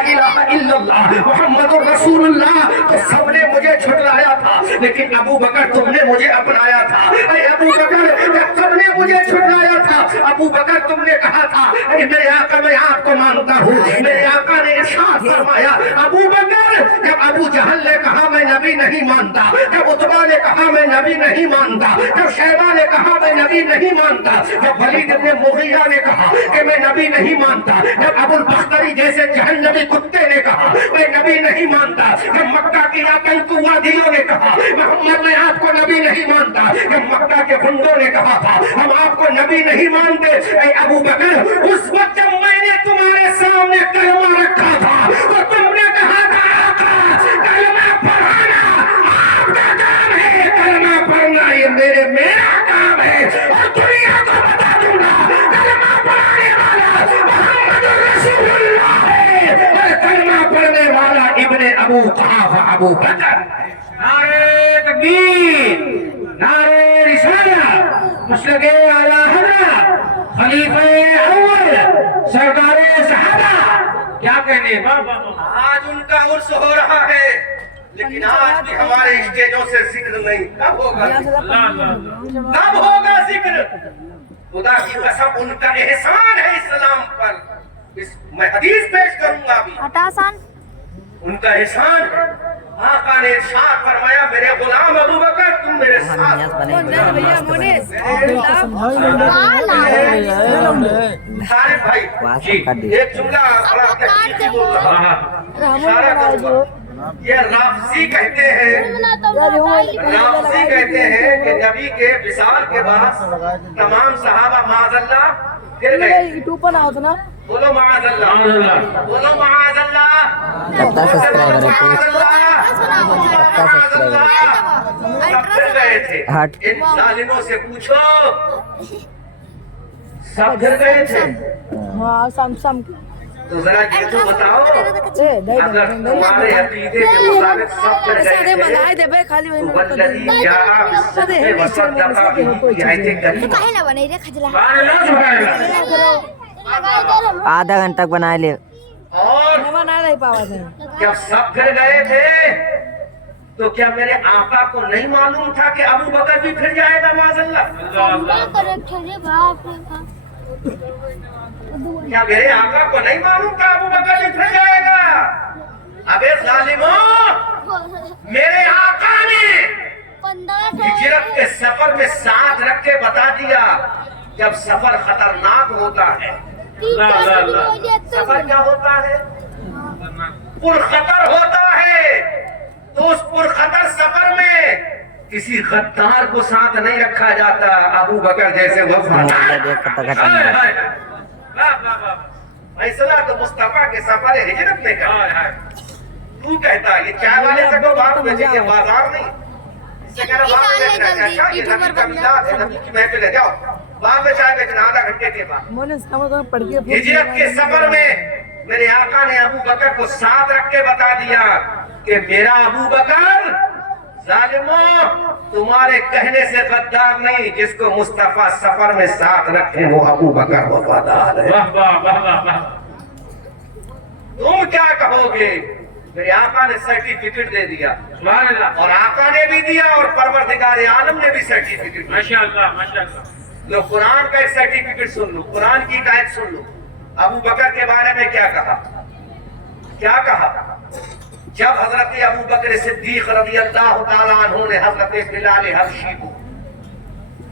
الہ الا اللہ محمد رسول اللہ تو سب نے مجھے جھٹلایا تھا، لیکن ابو بکر تم نے مجھے اپنایا تھا۔ اے ابو بکر جب سب نے مجھے جھٹلایا تھا، ابو بکر تم نے کہا تھا اے میرے آقا میں آپ کو مانتا ہوں، میرے آقا نے ارشاد فرمایا ابو بکر جب ابو جہل نے کہا میں نبی نہیں مانتا، جب عتبہ نے کہا میں نبی نہیں مانتا، جب شیبہ نے کہا میں نبی نہیں مانتا، جب ولید بن مغیرہ نے کہا کہ میں نبی نہیں مانتا، جب ابو البختری جیسے جہنمی کتے نے کہا میں نبی نہیں مانتا، جب مکہ کی آتنکوادیوں نے کہا محمد میں آپ کو نبی نہیں مانتا، جب مکہ کے گنڈوں نے کہا تھا ہم آپ کو نبی نہیں مانتے، اے ابو بکر اس وقت جب میں نے تمہارے سامنے کلمہ رکھا تھا تو تم نے کہا تھا آقا کلمہ پڑھانا آپ کا کام ہے، کلمہ پڑھنا یہ میرا کام ہے، اور دنیا کو بتا دوں گا کلمہ پڑھانے والا محمد رسول اللہ ہے، اور کلمہ پڑھنے والا ابن ابو قحافہ ابو بکر۔ نعرہ تکبیر، نعرہ رسالہ، مسلک اعلیٰ حضرت خلیفہ اول سرکار صحابہ، کیا کہنے آج ان کا عرس ہو رہا ہے لیکن آج بھی ہمارے اسٹیجوں سے ذکر نہیں، کب ہوگا کب ہوگا ذکر؟ خدا کی قسم ان کا احسان ہے اسلام پر، میں حدیث پیش کروں گا ابھی، ان کا احسان ہے۔ آقا نے ارشاد فرمایا میرے غلام ابو بکر تم میرے ساتھ طارق بھائی جی ایک جملہ بڑا تحقیقی بول رہا اشارہ کروں گا، یہ رافضی کہتے ہیں کہ نبی کے وصال کے بعد تمام صحابہ معاذ اللہ پھر گئے، بولو معاذ اللہ، بولو معاذ اللہ، سب پھر گئے تھے، ان ظالموں سے پوچھو سب پھر گئے تھے تو ذرا یہ تو بتاؤ اگر تمہارے عقیدے کے مطابق سب پھر گئے تھے تو والذی جاء بالصدق وصدق به کی آیتیں کریمہ آدھا گھنٹہ بنا لے، اور جب سب پھر گئے تھے تو کیا میرے آقا کو نہیں معلوم تھا کہ ابو بکر بھی پھر جائے گا معاذ اللہ؟ کیا میرے آقا کو نہیں معلوم تھا ابو بکر بھی پھر جائے گا؟ ابے ظالموں، میرے آقا نے ہجرت کے سفر میں ساتھ رکھ کے بتا دیا جب سفر خطرناک ہوتا ہے، سفر کیا ہوتا ہے؟ پرخطر ہوتا ہے، تو اس پرخطر سفر میں کسی غدار کو ساتھ نہیں رکھا جاتا، ابو بکر جیسے وفادار۔ فیصلہ تو مصطفیٰ کے سفر ہجرت میں کرنا، تو کہتا یہ چائے والے سے کو بات بھیجے، یہ بازار نہیں، اس سے کہنا بات بیچنا ہے، اچھا یہ نبی کا میلاد ہے، نبی کی محفل ہے، جاؤ بعد میں چائے بیچنا آدھا گھنٹے کے بعد۔ ہجرت کے سفر میں میرے آقا نے ابو بکر کو ساتھ رکھ کے بتا دیا کہ میرا ابو بکر ظالموں تمہارے کہنے سے غدار نہیں، جس کو مصطفیٰ سفر میں ساتھ رکھے وہ ابو بکر وفادار ہے۔ تم کیا کہو گے؟ میرے آقا نے سرٹیفکیٹ دے دیا، اور آقا نے بھی دیا اور پروردگار عالم نے بھی سرٹیفکیٹ۔ ماشاءاللہ ماشاءاللہ۔ لو قرآن کا ایک سرٹیفکیٹ سن لو، قرآن کی آیت سن لو، ابو بکر کے بارے میں کیا کہا؟ کیا کہا؟ جب حضرت ابو بکر صدیق رضی اللہ تعالیٰ عنہ نے حضرت بلال حبشی کو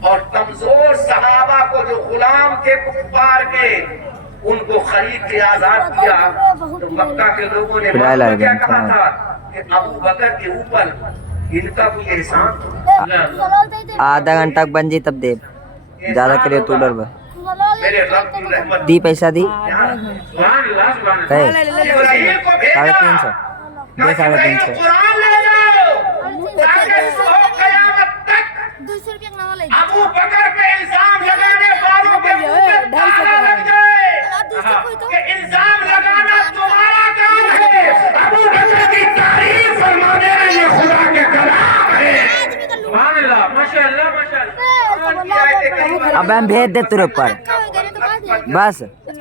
اور کمزور صحابہ کو جو غلام تھے کفار کے ان کو خرید کے آزاد کیا تو مکہ کے لوگوں نے کیا کہا تھا کہ ابو بکر کے اوپر ان کا کوئی احسان تھا۔ آدھا گھنٹہ بن جی تب دے زیادہ کرے تو ڈر میرے رب کی رحمت دی پیسہ دی ابراہیم کو بھیجا 350 دے 350 قرآن لے جاؤ تاکہ صبح قیامت تک ابو بکر پہ الزام لگانے والوں کے منہ پہ تالا لگ جائے کہ الزام لگانا تمہارا کام ہے، ابو بکر کی تعریف فرمانے میں یہ خدا کے کلام ہے۔ سبحان اللہ ماشاءاللہ ماشاءاللہ۔ اب ہم بھیج دے تیرے اوپر بس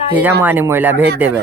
پھر جمانی مولا بھیج دے بے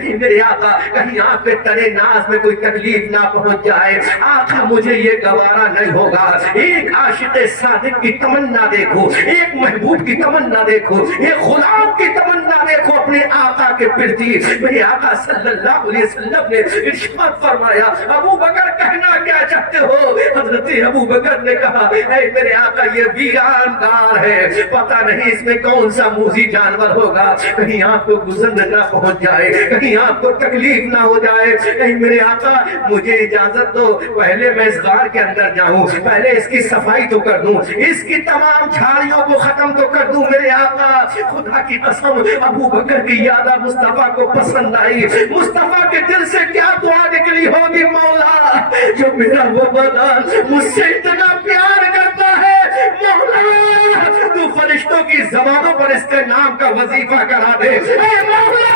کہ میرے آقا کہیں آپ پہ تنے ناز میں کوئی تکلیف نہ پہنچ جائے. آقا مجھے یہ گوارا نہیں ہوگا. ایک عاشق صادق کی تمنا دیکھو, ایک محبوب کی تمنا دیکھو, ایک غلام کی تمنا دیکھو اپنے آقا کے پرتی. میرے آقا صلی اللہ علیہ وسلم نے ارشاد فرمایا, ابو بکر کہنا کیا چاہتے ہو؟ حضرت ابو بکر نے کہا, اے میرے آقا یہ ویران گار ہے, پتہ نہیں اس میں کون سا موذی جانور ہوگا, کہیں آپ کو گزر نہ پہنچ جائے, کہیں آپ کو تکلیف نہ ہو جائے. اے میرے آقا مجھے اجازت دو, پہلے میں اس غار کے اندر جاؤں, پہلے اس کی صفائی تو کر دوں, اس کی تمام جھاڑیوں کو ختم تو کر دوں. میرے آقا خدا کی قسم ابو بکر کی یادہ مصطفیٰ کو پسند آئی. مصطفیٰ کے دل سے کیا دعا نکلی ہوگی, مولا جو میرا وہ بدن مجھ سے اتنا پیار کرتا ہے, مولا تو فرشتوں کی زبانوں پر اس کے نام کا وظیفہ کرا دے. اے مولا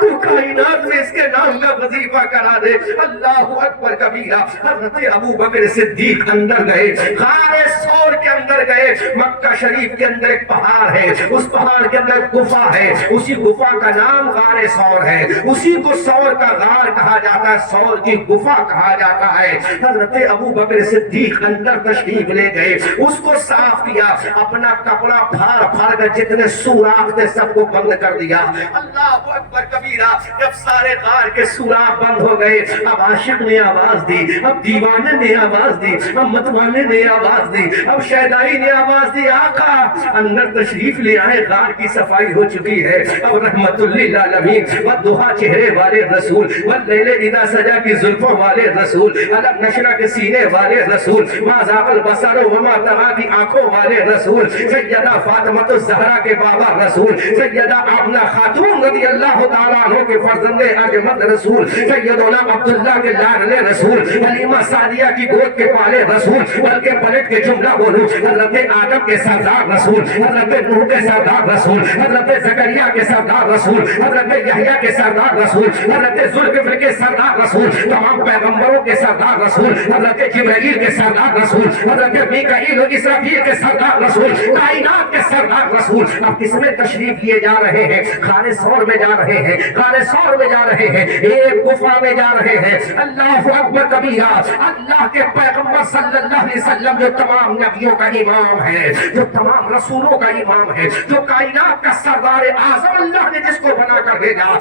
تو کائنات میں اس کے نام کا وظیفہ کرا دے. اللہ اکبر کبیرہ. حضرت ابو بکر صدیق اندر گئے, غار ثور کے اندر گئے. مکہ شریف کے اندر ایک پہاڑ ہے, اس پہاڑ کے اندر گفا ہے, اسی گفا کا نام غار ثور ہے, اسی کو ثور کا غار کہا جاتا ہے, ثور کی گفا کہا جاتا ہے. حضرت ابو بکر صدیق اندر تشریف لے گئے, اس کو صاف کیا, اپنا کپڑا پھاڑ پھاڑ کر جتنے سوراخ تھے سب کو بند کر دیا. اللہ اکبر کبیرہ. جب سارے غار کے سوراخ بند ہو گئے, اب عاشق نے آواز دی, اب دیوانے نے آواز دی, اب متوانے نے آواز دی, اب شیدائی نے آواز دی, آقا اندر تشریف لے آئے, غار کی صفائی ہو چکی ہے. اب رحمت للعالمین والضحیٰ چہرے والے رسول, واللیل اذا سجا کی زلفوں والے رسول, الگ نشرہ کے سینے والے رسول, ما زاغ البصر وما طغیٰ کی آنکھوں والے رسول, سیدہ فاطمہ الزہرا کے بابا رسول, سیدہ آمنہ خاتون رضی اللہ تعالیٰ عنہ کے فرزند ارجمند رسول, سیدنا عبداللہ کے لاڈلے رسول, حلیمہ سعدیہ کی گود کے پالے رسول, بلکہ پلٹ کے جملہ بولو, حضرت آدم کے سردار رسول, حضرت نوح کے سردار رسول, حضرت زکریا کے سردار رسول, حضرت یحییٰ کے سردار رسول, حضرت ذوالکفل کے سردار رسول, تمام پیغمبروں کے سردار رسول, حضرت جبرائیل کے سردار رسول, حضرت میکائیل و اسرافیل کے سردار رسول, کائنات کے سردار رسول. اب کس میں تشریف لیے جا رہے ہیں؟ غار ثور میں جا رہے ہیں, غار ثور میں جا رہے ہیں, ایک گفا میں جا رہے ہیں. اللہ اکبر کبیرہ. اللہ کے پیغمبر صلی اللہ علیہ وسلم جو تمام نبیوں کا امام ہے, جو تمام رسولوں کا امام ہے, جو کائنات کا سردار اعظم اللہ نے جس کو بنا کر بھیجا,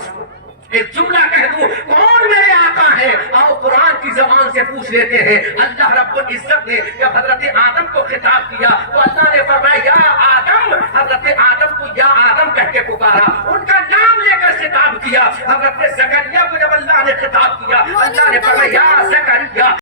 ایک جملہ کہہ دوں, کون میرے آقا ہے؟ آؤ قرآن کی زبان سے پوچھ لیتے ہیں. اللہ رب العزت نے جب حضرت آدم کو خطاب کیا تو اللہ نے فرمایا یا آدم, حضرت آدم کو یا آدم کہہ کے پکارا, ان کا نام لے کر خطاب کیا. حضرت زکریا کو جب اللہ نے خطاب کیا, اللہ نے فرمایا یا زکریا.